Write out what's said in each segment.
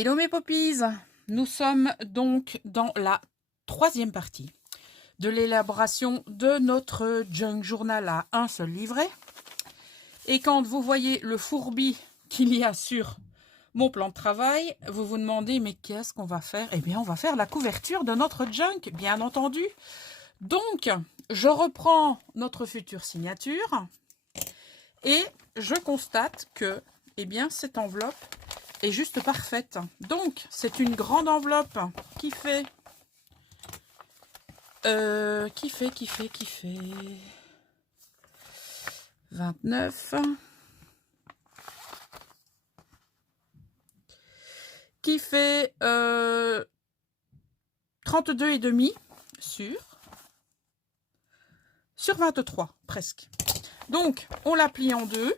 Hello mes poppies, nous sommes donc dans la troisième partie de l'élaboration de notre junk journal à un seul livret. Et quand vous voyez le fourbi qu'il y a sur mon plan de travail, vous vous demandez mais qu'est-ce qu'on va faire? Eh bien on va faire la couverture de notre junk, bien entendu. Donc je reprends notre future signature et je constate que eh bien cette enveloppe est juste parfaite. Donc, c'est une grande enveloppe qui fait 29, qui fait 32,5 sur 23 presque. Donc, on la plie en deux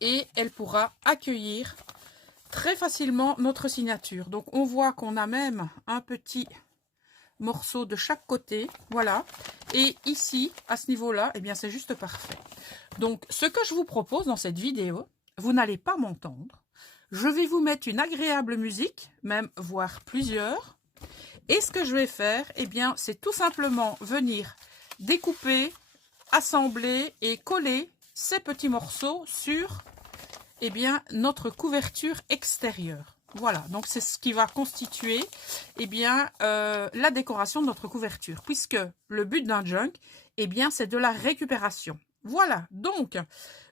et elle pourra accueillir très facilement notre signature. Donc on voit qu'on a même un petit morceau de chaque côté, voilà. Et ici, à ce niveau-là, eh bien c'est juste parfait. Donc ce que je vous propose dans cette vidéo, vous n'allez pas m'entendre. Je vais vous mettre une agréable musique, même voire plusieurs. Et ce que je vais faire, eh bien c'est tout simplement venir découper, assembler et coller ces petits morceaux sur eh bien, notre couverture extérieure. Voilà, donc c'est ce qui va constituer eh bien, la décoration de notre couverture, puisque le but d'un junk, eh bien, c'est de la récupération. Voilà, donc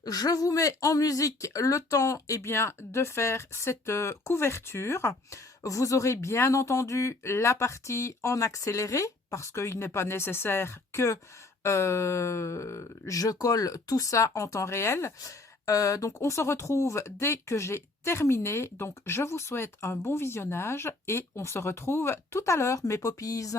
je vous mets en musique le temps eh bien, de faire cette couverture. Vous aurez bien entendu la partie en accéléré, parce qu'il n'est pas nécessaire que je colle tout ça en temps réel. Donc on se retrouve dès que j'ai terminé. Donc je vous souhaite un bon visionnage et on se retrouve tout à l'heure mes poppies.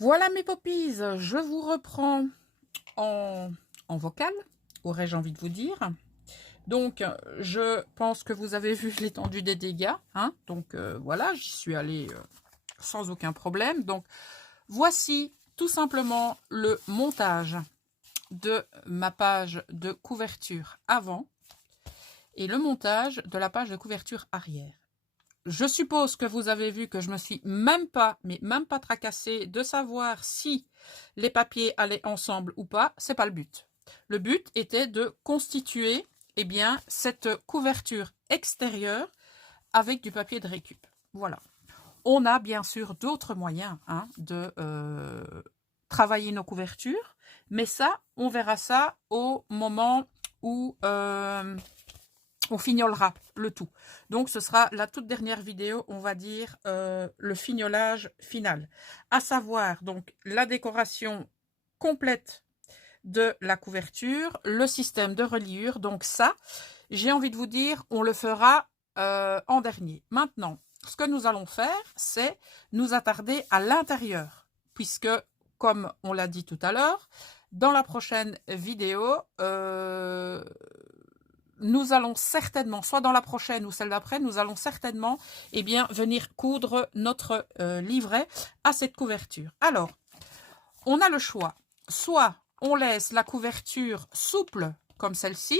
Voilà mes poppies, je vous reprends en vocal, aurais-je envie de vous dire. Donc, je pense que vous avez vu l'étendue des dégâts. Hein, donc, voilà, j'y suis allée sans aucun problème. Donc, voici tout simplement le montage de ma page de couverture avant et le montage de la page de couverture arrière. Je suppose que vous avez vu que je me suis même pas tracassée de savoir si les papiers allaient ensemble ou pas. C'est pas le but. Le but était de constituer eh bien, cette couverture extérieure avec du papier de récup. Voilà. On a bien sûr d'autres moyens hein, de travailler nos couvertures, Mais ça, on verra ça au moment où on fignolera le tout. Donc, ce sera la toute dernière vidéo, on va dire, le fignolage final. À savoir, donc, la décoration complète de la couverture, le système de reliure. Donc ça, j'ai envie de vous dire, on le fera en dernier. Maintenant, ce que nous allons faire, c'est nous attarder à l'intérieur, puisque, comme on l'a dit tout à l'heure, dans la prochaine vidéo, nous allons certainement, soit dans la prochaine ou celle d'après, nous allons certainement venir coudre notre livret à cette couverture. Alors, on a le choix. Soit on laisse la couverture souple comme celle-ci,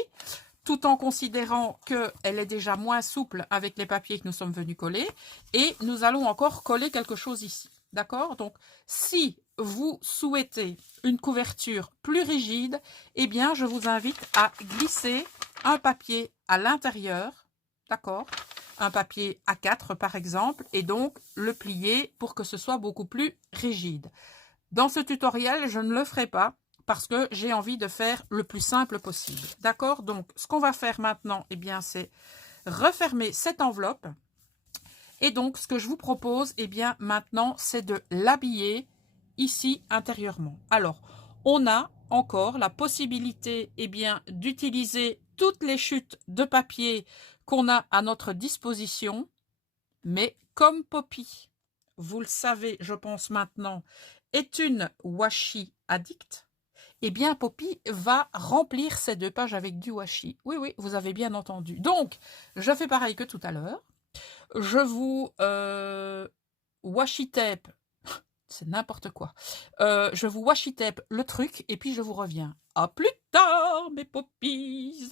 tout en considérant qu'elle est déjà moins souple avec les papiers que nous sommes venus coller. Et nous allons encore coller quelque chose ici. D'accord? Donc, si vous souhaitez une couverture plus rigide, eh bien, je vous invite à glisser un papier à l'intérieur. D'accord? Un papier A4 par exemple, et donc le plier pour que ce soit beaucoup plus rigide. Dans ce tutoriel, je ne le ferai pas parce que j'ai envie de faire le plus simple possible. D'accord? Donc, ce qu'on va faire maintenant, eh bien, c'est refermer cette enveloppe. Et donc, ce que je vous propose, eh bien, maintenant, c'est de l'habiller ici intérieurement. Alors, on a encore la possibilité, eh bien, d'utiliser toutes les chutes de papier qu'on a à notre disposition. Mais comme Poppy, vous le savez, je pense maintenant, est une washi addict, eh bien Poppy va remplir ces 2 pages avec du washi. Oui, oui, vous avez bien entendu. Donc, je fais pareil que tout à l'heure. Je vous washi tape, c'est n'importe quoi. Je vous washi tape le truc et puis je vous reviens. À plus tard, mes Poppies!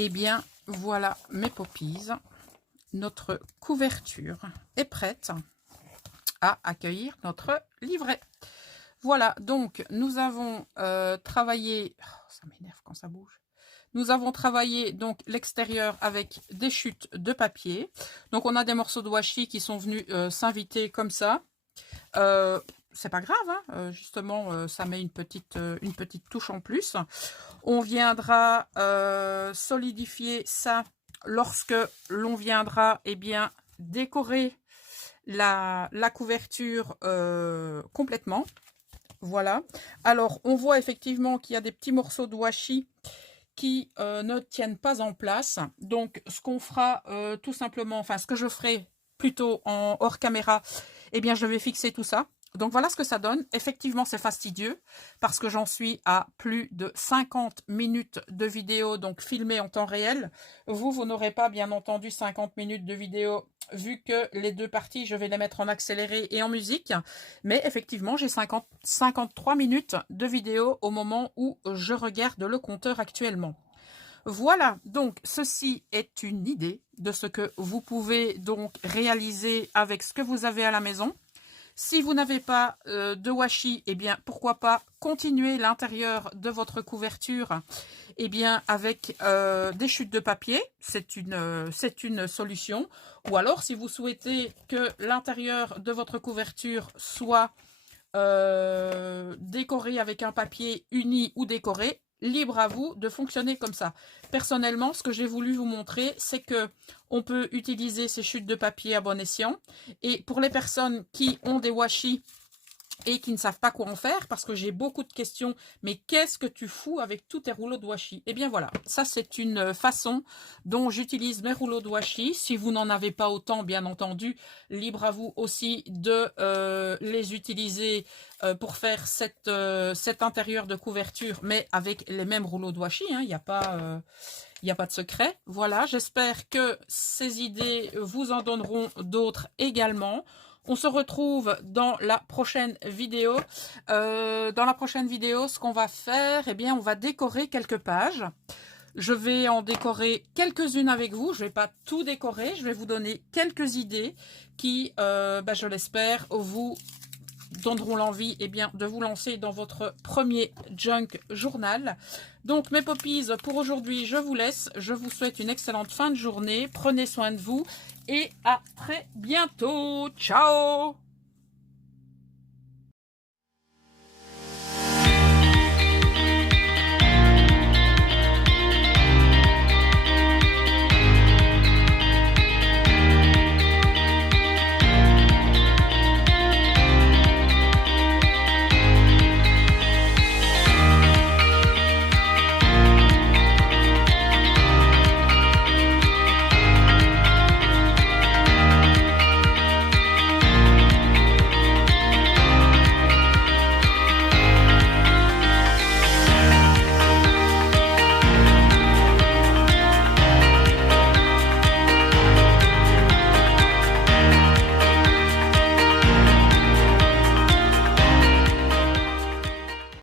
Eh bien, voilà mes poppies. Notre couverture est prête à accueillir notre livret. Voilà, donc nous avons travaillé... Oh, ça m'énerve quand ça bouge. Nous avons travaillé donc l'extérieur avec des chutes de papier. Donc on a des morceaux de washi qui sont venus s'inviter comme ça. C'est pas grave, hein, justement, ça met une petite touche en plus. On viendra solidifier ça lorsque l'on viendra décorer la couverture complètement. Voilà. Alors, on voit effectivement qu'il y a des petits morceaux de washi qui ne tiennent pas en place. Donc, ce qu'on fera tout simplement, enfin, ce que je ferai plutôt en hors caméra, je vais fixer tout ça. Donc, voilà ce que ça donne. Effectivement, c'est fastidieux parce que j'en suis à plus de 50 minutes de vidéo, donc filmée en temps réel. Vous n'aurez pas, bien entendu, 50 minutes de vidéo vu que les deux parties, je vais les mettre en accéléré et en musique. Mais effectivement, j'ai 53 minutes de vidéo au moment où je regarde le compteur actuellement. Voilà, donc ceci est une idée de ce que vous pouvez donc réaliser avec ce que vous avez à la maison. Si vous n'avez pas de washi, pourquoi pas continuer l'intérieur de votre couverture avec des chutes de papier. C'est une solution. Ou alors, si vous souhaitez que l'intérieur de votre couverture soit décoré avec un papier uni ou décoré, libre à vous de fonctionner comme ça. Personnellement, ce que j'ai voulu vous montrer, c'est que on peut utiliser ces chutes de papier à bon escient. Et pour les personnes qui ont des washi et qui ne savent pas quoi en faire, parce que j'ai beaucoup de questions, mais qu'est-ce que tu fous avec tous tes rouleaux de washi? Eh bien voilà, ça c'est une façon dont j'utilise mes rouleaux de washi. Si vous n'en avez pas autant, bien entendu, libre à vous aussi de les utiliser pour faire cet intérieur de couverture, mais avec les mêmes rouleaux de washi, hein, il n'y a pas de secret. Voilà, j'espère que ces idées vous en donneront d'autres également. On se retrouve dans la prochaine vidéo. Dans la prochaine vidéo, ce qu'on va faire, on va décorer quelques pages. Je vais en décorer quelques-unes avec vous. Je ne vais pas tout décorer. Je vais vous donner quelques idées qui, je l'espère, vous donneront l'envie de vous lancer dans votre premier junk journal. Donc mes poppies, pour aujourd'hui, je vous laisse. Je vous souhaite une excellente fin de journée. Prenez soin de vous et à très bientôt. Ciao!